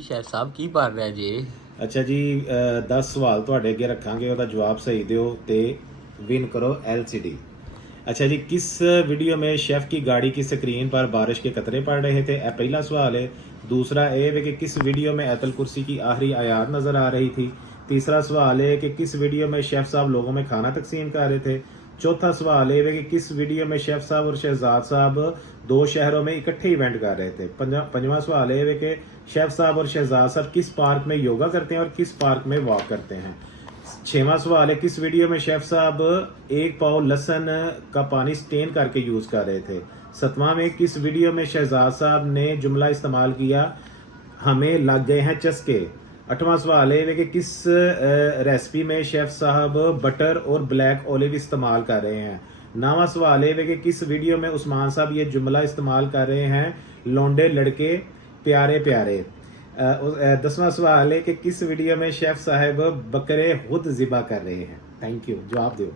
Chef ਸਾਹਿਬ ਕੀ ਬਣ ਰਿਹਾ ਜੀ? ਅੱਛਾ ਜੀ 10 ਸਵਾਲ ਤੁਹਾਡੇ ਅੱਗੇ ਰੱਖਾਂਗੇ, ਉਹਦਾ जवाब सही ਦਿਓ ਤੇ विन करो LCD। अच्छा जी, किस वीडियो में शेफ़ की गाड़ी की स्क्रीन पर बारिश के कतरे पड़ रहे थे? पहला सवाल है। दूसरा ये है कि किस वीडियो में ऐतल कुर्सी की आखिरी आयात नज़र आ रही थी? तीसरा सवाल है कि किस वीडियो में शेफ़ साहब लोगों में खाना तकसीम कर रहे थे? चौथा सवाल है कि किस वीडियो में शेफ़ साहब और शहजाद साहब दो शहरों में इकट्ठे इवेंट कर रहे थे? पंजवा सवाल है कि शेफ़ साहब और शहजाद साहब किस पार्क में योगा करते हैं और किस पार्क में वॉक करते हैं? छठवां सवाल है, किस वीडियो में शेफ साहब 1 पाव लहसुन का पानी स्टेन करके यूज कर रहे थे? सतवां में किस वीडियो में शहजाद साहब ने जुमला इस्तेमाल किया, हमें लग गए हैं चस्के? आठवां सवाल है कि किस रेसिपी में शेफ साहब बटर और ब्लैक ओलिव इस्तेमाल कर रहे हैं? नौवां सवाल है कि किस वीडियो में उस्मान साहब ये जुमला इस्तेमाल कर रहे हैं, लौंडे लड़के प्यारे प्यारे? 10वां सवाल है कि किस वीडियो में शेफ साहब बकरे खुद ज़िबा कर रहे हैं? थैंक यू, जवाब दो।